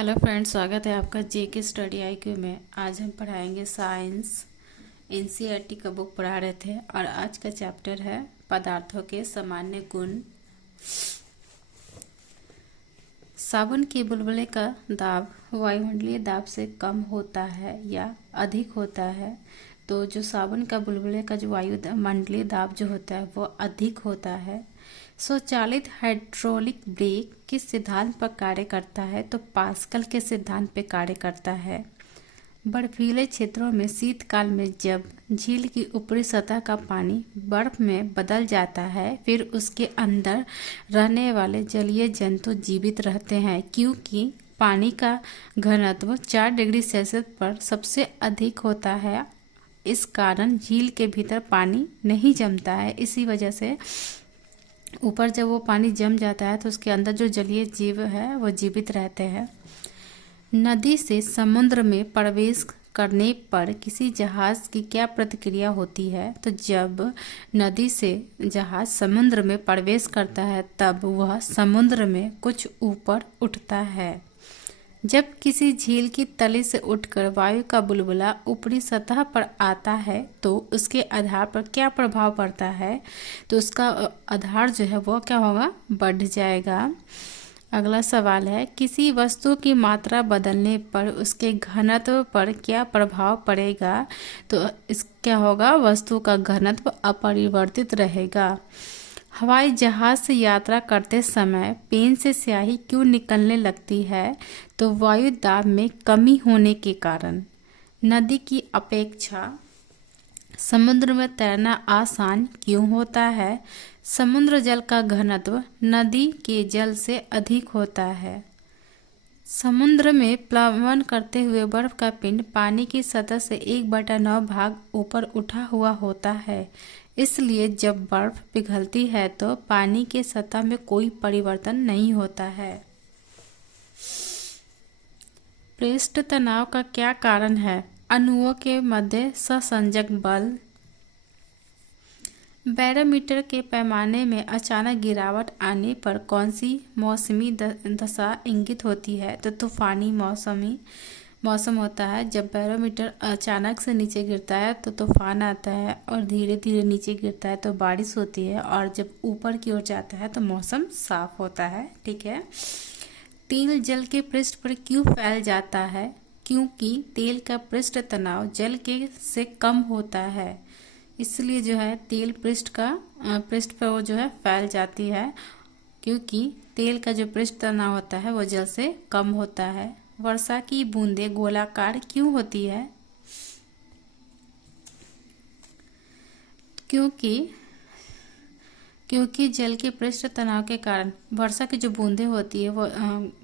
Hello friends, स्वागत है आपका जेके स्टडी आईक्यू में। आज हम पढ़ाएंगे साइंस। एनसीईआरटी का बुक पढ़ा रहे थे और आज का चैप्टर है पदार्थों के सामान्य गुण। साबुन के बुलबुले का दाब वायुमंडलीय दाब से कम होता है या अधिक होता है। तो जो साबुन का बुलबुले का जो वायुमंडलीय दाब जो होता है वो अधिक होता है। स्वचालित हाइड्रोलिक ब्रेक किस सिद्धांत पर कार्य करता है? तो पास्कल के सिद्धांत पर कार्य करता है। बर्फीले क्षेत्रों में शीतकाल में जब झील की ऊपरी सतह का पानी बर्फ में बदल जाता है, फिर उसके अंदर रहने वाले जलीय जंतु जीवित रहते हैं, क्योंकि पानी का घनत्व 4 डिग्री सेल्सियस पर सबसे अधिक होता है। इस कारण झील के भीतर पानी नहीं जमता है। इसी वजह से ऊपर जब वो पानी जम जाता है तो उसके अंदर जो जलीय जीव है वो जीवित रहते हैं। नदी से समुद्र में प्रवेश करने पर किसी जहाज की क्या प्रतिक्रिया होती है? तो जब नदी से जहाज समुद्र में प्रवेश करता है तब वह समुद्र में कुछ ऊपर उठता है। जब किसी झील की तली से उठकर वायु का बुलबुला ऊपरी सतह पर आता है तो उसके आधार पर क्या प्रभाव पड़ता है? तो उसका आधार जो है वो क्या होगा? बढ़ जाएगा। अगला सवाल है, किसी वस्तु की मात्रा बदलने पर उसके घनत्व पर क्या प्रभाव पड़ेगा? तो इस क्या होगा? वस्तु का घनत्व अपरिवर्तित रहेगा। हवाई जहाज से यात्रा करते समय पेन से स्याही क्यों निकलने लगती है? तो वायु दाब में कमी होने के कारण। नदी की अपेक्षा समुद्र में तैरना आसान क्यों होता है? समुद्र जल का घनत्व नदी के जल से अधिक होता है। समुद्र में प्लावन करते हुए बर्फ का पिंड पानी की सतह से 1/9 भाग ऊपर उठा हुआ होता है। इसलिए जब बर्फ पिघलती है तो पानी के सतह में कोई परिवर्तन नहीं होता है। पृष्ठ तनाव का क्या कारण है? अणुओं के मध्य सहसंजक बल। बैरोमीटर के पैमाने में अचानक गिरावट आने पर कौन सी मौसमी दशा इंगित होती है? तो तूफानी मौसम होता है। जब बैरोमीटर अचानक से नीचे गिरता है तो तूफान आता है, और धीरे धीरे नीचे गिरता है तो बारिश होती है, और जब ऊपर की ओर जाता है तो मौसम साफ होता है। ठीक है। तेल जल के पृष्ठ पर क्यों फैल जाता है? क्योंकि तेल का पृष्ठ तनाव जल के से कम होता है, इसलिए जो है तेल पृष्ठ पर वो जो है फैल जाती है, क्योंकि तेल का जो पृष्ठ तनाव होता है वो जल से कम होता है। वर्षा की बूंदें गोलाकार क्यों होती है? क्योंकि जल के पृष्ठ तनाव के कारण वर्षा की जो बूंदें होती है वो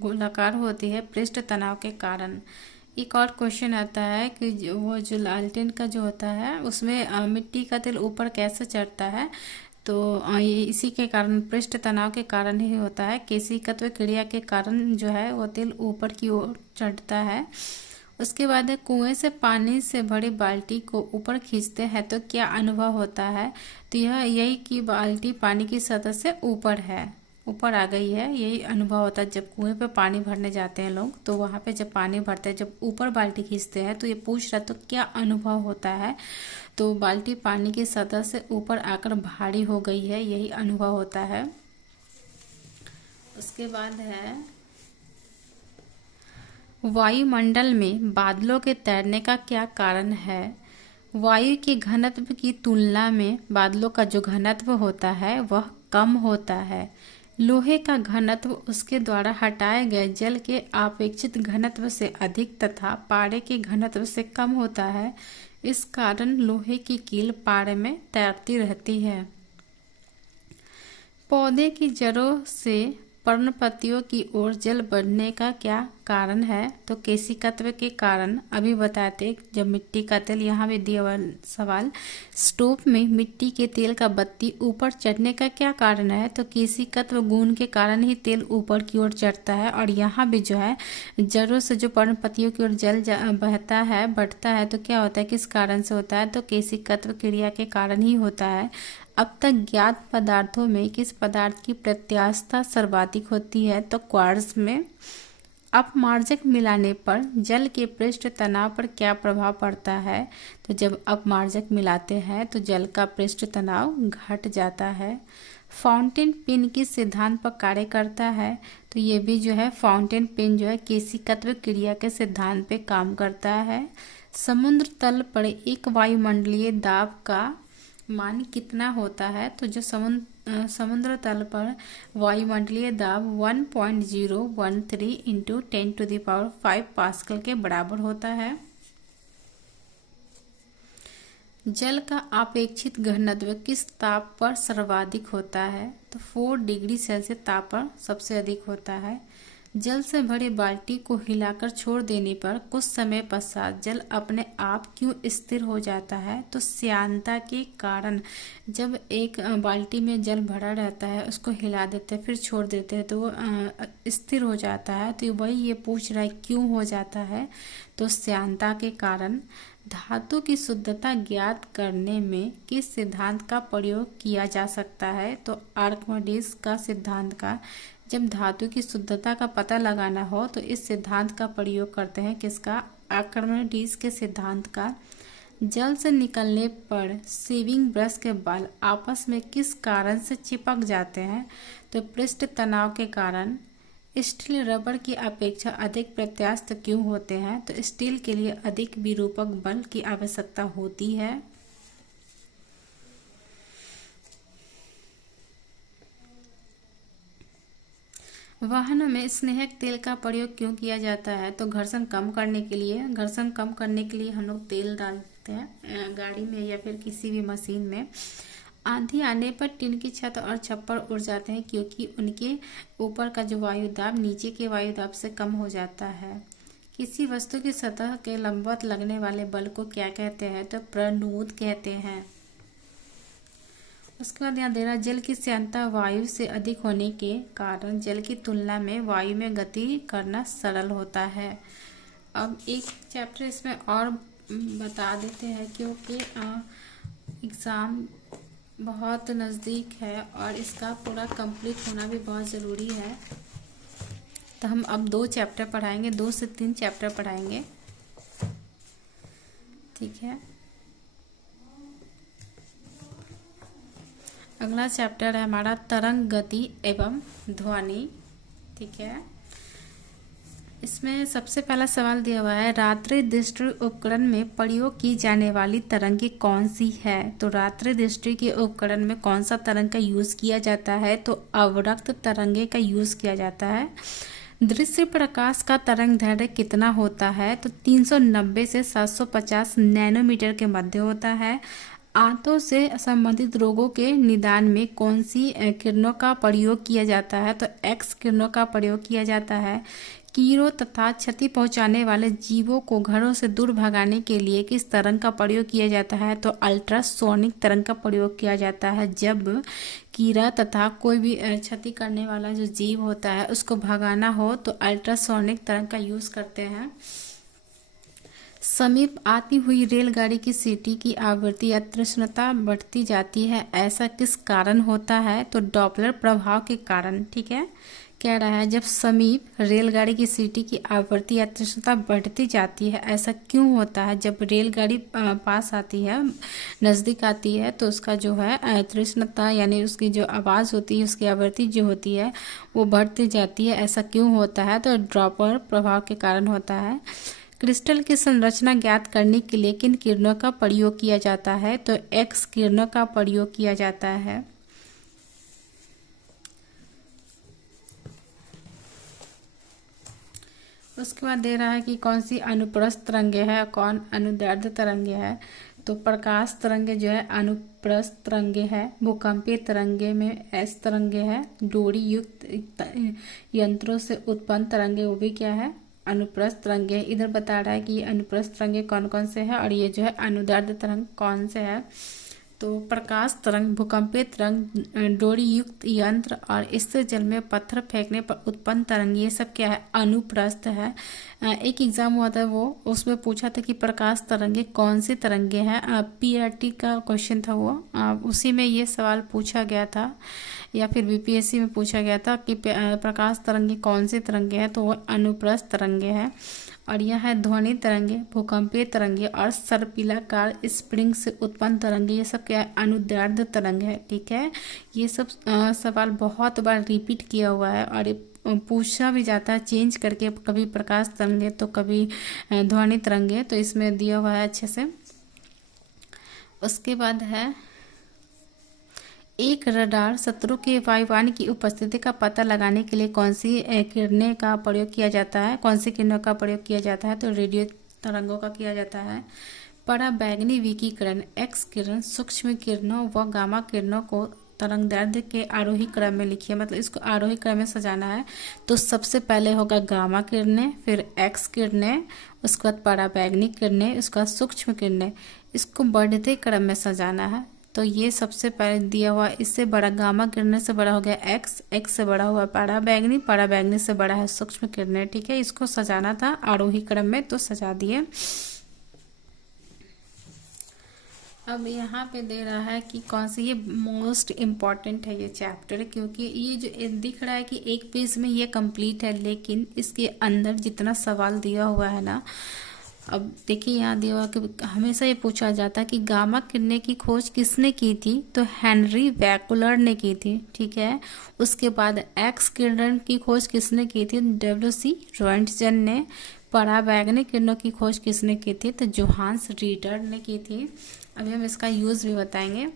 गोलाकार होती है पृष्ठ तनाव के कारण। एक और क्वेश्चन आता है कि वो जो लालटेन का जो होता है उसमें मिट्टी का तेल ऊपर कैसे चढ़ता है? तो ये इसी के कारण, पृष्ठ तनाव के कारण ही होता है। केशिकत्व क्रिया के कारण जो है वो तेल ऊपर की ओर चढ़ता है। उसके बाद है, कुएं से पानी से भरी बाल्टी को ऊपर खींचते हैं तो क्या अनुभव होता है? तो यह यही कि बाल्टी पानी की सतह से ऊपर आ गई है, यही अनुभव होता है। जब कुएं पे पानी भरने जाते हैं लोग तो वहाँ पे जब पानी भरते हैं, जब ऊपर बाल्टी खींचते हैं तो ये पूछ रहा तो क्या अनुभव होता है? तो बाल्टी पानी की सतह से ऊपर आकर भारी हो गई है, यही अनुभव होता है। उसके बाद है, वायुमंडल में बादलों के तैरने का क्या कारण है? वायु के घनत्व की तुलना में बादलों का जो घनत्व होता है वह कम होता है। लोहे का घनत्व उसके द्वारा हटाए गए जल के अपेक्षित घनत्व से अधिक तथा पारे के घनत्व से कम होता है। इस कारण लोहे की कील पारे में तैरती रहती है। पौधे की जड़ों से पर्णपतियों की ओर जल बढ़ने का क्या कारण है? तो केशिकत्व के कारण। अभी बताते जब मिट्टी का तेल, यहाँ भी दिया हुआ सवाल, स्टोव में मिट्टी के तेल का बत्ती ऊपर चढ़ने का क्या कारण है? तो केशिकत्व गुण के कारण ही तेल ऊपर की ओर चढ़ता है। और यहाँ भी जो है जड़ों से जो पर्णपतियों की ओर जल बढ़ता है तो क्या होता है, किस कारण से होता है? तो केशिकत्व क्रिया के कारण ही होता है। अब तक ज्ञात पदार्थों में किस पदार्थ की प्रत्यास्थता सर्वाधिक होती है? तो क्वार्ट्ज में। अपमार्जक मिलाने पर जल के पृष्ठ तनाव पर क्या प्रभाव पड़ता है? तो जब अपमार्जक मिलाते हैं तो जल का पृष्ठ तनाव घट जाता है। फाउंटेन पेन किस सिद्धांत पर कार्य करता है? तो ये भी जो है फाउंटेन पेन जो है केशिकत्व क्रिया के सिद्धांत पे काम करता है। समुद्र तल पर एक वायुमंडलीय दाब का मान कितना होता है? तो जो समुद्र तल पर वायुमंडलीय दाब 1.013 इंटू 10⁵ पास्कल के बराबर होता है। जल का अपेक्षित घनत्व किस ताप पर सर्वाधिक होता है? तो 4 डिग्री सेल्सियस ताप पर सबसे अधिक होता है। जल से भरी बाल्टी को हिलाकर छोड़ देने पर कुछ समय पश्चात जल अपने आप क्यों स्थिर हो जाता है? तो श्यानता के कारण। जब एक बाल्टी में जल भरा रहता है, उसको हिला देते हैं फिर छोड़ देते हैं तो वो स्थिर हो जाता है। तो वही ये पूछ रहा है क्यों हो जाता है? तो श्यानता के कारण। धातु की शुद्धता ज्ञात करने में किस सिद्धांत का प्रयोग किया जा सकता है? तो आर्किमिडीज का सिद्धांत का। जब धातु की शुद्धता का पता लगाना हो तो इस सिद्धांत का प्रयोग करते हैं। किसका? आर्किमिडीज के सिद्धांत का। जल से निकलने पर शेविंग ब्रश के बाल आपस में किस कारण से चिपक जाते हैं? तो पृष्ठ तनाव के कारण। स्टील रबर की अपेक्षा अधिक प्रत्यास्थ क्यों होते हैं? तो स्टील के लिए अधिक विरूपक बल की आवश्यकता होती है। वाहनों में स्नेहक तेल का प्रयोग क्यों किया जाता है? तो घर्षण कम करने के लिए। घर्षण कम करने के लिए हम लोग तेल डालते हैं गाड़ी में या फिर किसी भी मशीन में। आंधी आने पर टिन की छत और छप्पर उड़ जाते हैं क्योंकि उनके ऊपर का जो वायुदाब नीचे के वायुदाब से कम हो जाता है। किसी वस्तु की सतह के लंबवत लगने वाले बल को क्या कहते हैं? तो प्रणोद कहते हैं। उसके बाद यहाँ दे रहा जल की श्यानता वायु से अधिक होने के कारण जल की तुलना में वायु में गति करना सरल होता है। अब एक चैप्टर इसमें और बता देते हैं क्योंकि एग्ज़ाम बहुत नज़दीक है और इसका पूरा कंप्लीट होना भी बहुत ज़रूरी है। तो हम अब 2 चैप्टर पढ़ाएंगे, 2 से 3 चैप्टर पढ़ाएंगे, ठीक है। अगला चैप्टर है हमारा तरंग गति एवं ध्वनि, ठीक है। इसमें सबसे पहला सवाल दिया हुआ है रात्रि दृष्टि उपकरण में प्रयोग की जाने वाली तरंगे कौन सी है? तो रात्रि दृष्टि के उपकरण में कौन सा तरंग का यूज़ किया जाता है? तो अवरक्त तरंगे का यूज़ किया जाता है। दृश्य प्रकाश का तरंग दैर्घ्य कितना होता है? तो 390 से 750 नैनोमीटर के मध्य होता है। आंतों से संबंधित रोगों के निदान में कौन सी किरणों का प्रयोग किया जाता है? तो एक्स किरणों का प्रयोग किया जाता है। कीड़ों तथा क्षति पहुंचाने वाले जीवों को घरों से दूर भगाने के लिए किस तरंग का प्रयोग किया जाता है? तो अल्ट्रासोनिक तरंग का प्रयोग किया जाता है। जब कीड़ा तथा कोई भी क्षति करने वाला जो जीव होता है उसको भगाना हो तो अल्ट्रासोनिक तरंग का यूज़ करते हैं। समीप आती हुई रेलगाड़ी की सीटी की आवृत्ति या तीक्ष्णता बढ़ती जाती है, ऐसा किस कारण होता है? तो डॉपलर प्रभाव के कारण, ठीक है। कह रहा है जब समीप रेलगाड़ी की सीटी की आवृत्ति या तीक्ष्णता बढ़ती जाती है, ऐसा क्यों होता है? जब रेलगाड़ी पास आती है, नज़दीक आती है तो उसका जो है तीक्ष्णता यानी उसकी जो आवाज़ होती है, उसकी आवृत्ति जो होती है वो बढ़ती जाती है। ऐसा क्यों होता है? तो डॉपलर प्रभाव के कारण होता है। क्रिस्टल की संरचना ज्ञात करने के लिए किन किरणों का प्रयोग किया जाता है? तो एक्स किरणों का प्रयोग किया जाता है। उसके बाद दे रहा है कि कौन सी अनुप्रस्थ तरंगे है, कौन अनुदैर्ध्य तरंगे है। तो प्रकाश तरंगे जो है अनुप्रस्थ तरंगे है। भूकंपीय तरंगे में एस तरंगे है। डोरी युक्त यंत्रों से उत्पन्न तरंगे वो भी क्या है? अनुप्रस्थ तरंगे। इधर बता रहा है कि अनुप्रस्थ तरंगे कौन कौन से हैं और ये जो है अनुदैर्ध्य तरंग कौन से है। तो प्रकाश तरंग, भूकंपीय तरंग, डोरी युक्त यंत्र और स्थिर जल में पत्थर फेंकने पर उत्पन्न तरंग, ये सब क्या है, अनुप्रस्थ है। एक एग्जाम हुआ था वो, उसमें पूछा था कि प्रकाश तरंगे कौन सी तरंगे हैं, पीआरटी का क्वेश्चन था वो, उसी में ये सवाल पूछा गया था या फिर बीपीएससी में पूछा गया था कि प्रकाश तरंगे कौन सी तरंगे हैं, तो वो अनुप्रस्थ तरंगे हैं। और यह है ध्वनि तरंगे, भूकंपीय तरंगे और सर्पिलाकार स्प्रिंग से उत्पन्न तरंगे, ये सब क्या है, अनुदैर्ध्य तरंग है। ठीक है, ये सब सवाल बहुत बार रिपीट किया हुआ है और पूछा भी जाता है चेंज करके, कभी प्रकाश तरंगे तो कभी ध्वनि तरंगे, तो इसमें दिया हुआ है अच्छे से। उसके बाद है एक रडार शत्रु के वायुयान की उपस्थिति का पता लगाने के लिए कौन सी किरणें का प्रयोग किया जाता है, कौन सी किरणों का प्रयोग किया जाता है, तो रेडियो तरंगों का किया जाता है। पराबैंगनी विकिरण, एक्स किरण, सूक्ष्म किरणों व गामा किरणों को तरंगदैर्ध्य के आरोही क्रम में लिखिए, मतलब इसको आरोही क्रम में सजाना है। तो सबसे पहले होगा गामा किरणें, फिर एक्स किरणें, उसके बाद पराबैंगनी किरणें, उसके बाद सूक्ष्म किरणें, इसको बढ़ते क्रम में सजाना है। तो ये सबसे पहले दिया हुआ, इससे बड़ा गामा किरणें से बड़ा हो गया एक्स, एक्स से बड़ा हुआ पराबैंगनी, पराबैंगनी से बड़ा है सूक्ष्म किरणें। ठीक है, इसको सजाना था आरोही क्रम में, तो सजा दिए। अब यहाँ पे दे रहा है कि कौन सी, ये मोस्ट इम्पॉर्टेंट है ये चैप्टर, क्योंकि ये जो दिख रहा है कि एक पेज में ये कंप्लीट है, लेकिन इसके अंदर जितना सवाल दिया हुआ है ना, अब देखिए यहाँ दिया हुआ कि हमेशा ये पूछा जाता है कि गामा किरणें की खोज किसने की थी, तो हेनरी बैकुलर ने की थी। ठीक है, उसके बाद एक्स किरण की खोज किसने की थी, डब्ल्यू.सी. रॉन्टजन ने। पराबैंगनी किरणों की खोज किसने की थी, तो जोहान्स रीडर ने की थी। अभी हम इसका यूज़ भी बताएंगे।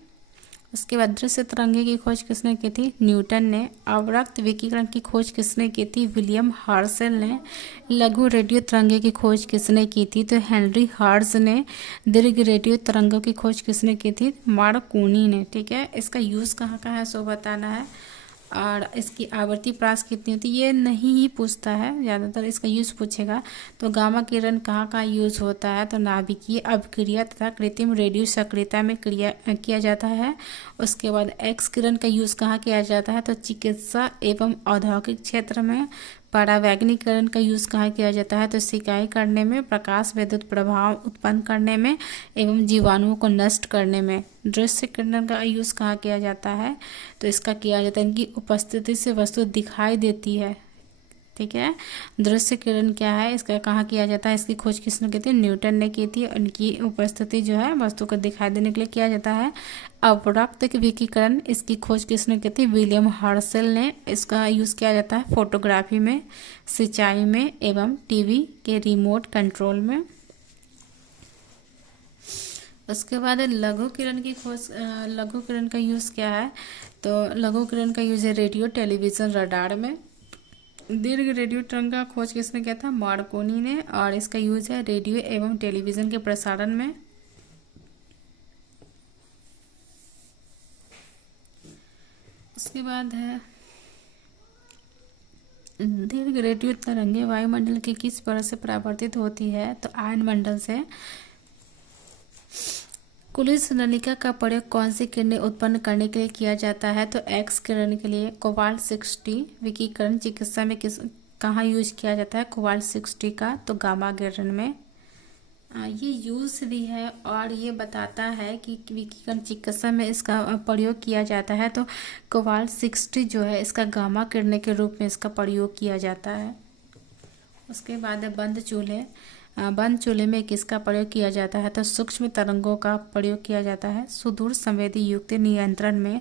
उसके बाद दृश्य तरंगे की खोज किसने की थी, न्यूटन ने। अवरक्त विकिरण की खोज किसने की थी, विलियम हर्शल ने। लघु रेडियो तरंगे की खोज किसने की थी, तो हेनरी हर्ट्ज ने। दीर्घ रेडियो तरंगों की खोज किसने की थी, मार्कोनी ने। ठीक है, इसका यूज़ कहाँ का है सो बताना है, और इसकी आवृत्ति प्रास कितनी होती है ये नहीं ही पूछता है, ज़्यादातर इसका यूज़ पूछेगा। तो गामा किरण कहाँ का यूज़ होता है, तो नाभिकीय अभिक्रिया तथा कृत्रिम रेडियो सक्रियता में किया जाता है। उसके बाद एक्स किरण का यूज़ कहाँ किया जाता है, तो चिकित्सा एवं औद्योगिक क्षेत्र में। परावैंगनीकरण का यूज़ कहाँ किया जाता है, तो सिंचाई करने में, प्रकाश विद्युत प्रभाव उत्पन्न करने में एवं जीवाणुओं को नष्ट करने में। दृश्य किरण का यूज़ कहाँ किया जाता है, तो इसका किया जाता है इनकी उपस्थिति से वस्तु दिखाई देती है। ठीक है, दृश्य किरण क्या है, इसका कहाँ किया जाता है, इसकी खोज किसने की थी, न्यूटन ने की थी। उनकी उपस्थिति जो है वस्तु को दिखाई देने के लिए किया जाता है। अपवर्तक विकिरण, इसकी खोज किसने की थी, विलियम हर्शल ने। इसका यूज़ किया जाता है फोटोग्राफी में, सिंचाई में एवं टीवी के रिमोट कंट्रोल में। उसके बाद लघु किरण की खोज, लघु किरण का यूज़ क्या है, तो लघु किरण का यूज़ है रेडियो, टेलीविज़न, रडार में। दीर्घ रेडियो तरंग का खोज किसने किया था, मार्कोनी ने, और इसका यूज है रेडियो एवं टेलीविज़न के प्रसारण में। उसके बाद है दीर्घ रेडियो तरंगे वायुमंडल के किस परत से परावर्तित होती है, तो आयन मंडल से। कुलिस नलिका का प्रयोग कौन सी किरणें उत्पन्न करने के लिए किया जाता है, तो एक्स किरण के लिए। कोबाल्ट 60 विकिरण चिकित्सा में कहाँ यूज किया जाता है, कोबाल्ट 60 का, तो गामा किरण में। ये यूज भी है और ये बताता है कि विकिरण चिकित्सा में इसका प्रयोग किया जाता है, तो कोबाल्ट 60 जो है इसका गामा किरणें के रूप में इसका प्रयोग किया जाता है। उसके बाद है बंद चूल्हे। बंद चूल्हे में किसका प्रयोग किया जाता है, तो सूक्ष्म तरंगों का प्रयोग किया जाता है। सुदूर संवेदी युक्त नियंत्रण में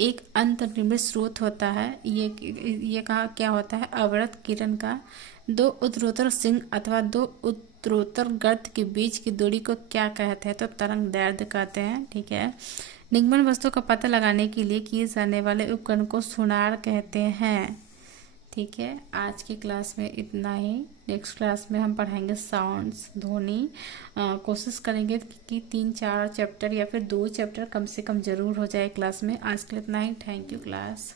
एक अंतर्निर्मित स्रोत होता है, ये कहा क्या होता है, अवरक्त किरण का। दो उत्तरोत्तर सिंह अथवा दो उत्तरोत्तर गर्त के बीच की दूरी को क्या कहते हैं, तो तरंग दैर्ध्य कहते हैं। ठीक है, निगमन वस्तु का पता लगाने के लिए किए जाने वाले उपकरण को सोनार कहते हैं। ठीक है, आज की क्लास में इतना ही। नेक्स्ट क्लास में हम पढ़ाएंगे साउंड्स, ध्वनि। कोशिश करेंगे कि 3-4 चैप्टर या फिर 2 चैप्टर कम से कम ज़रूर हो जाए क्लास में। आज के लिए इतना ही। Thank you class.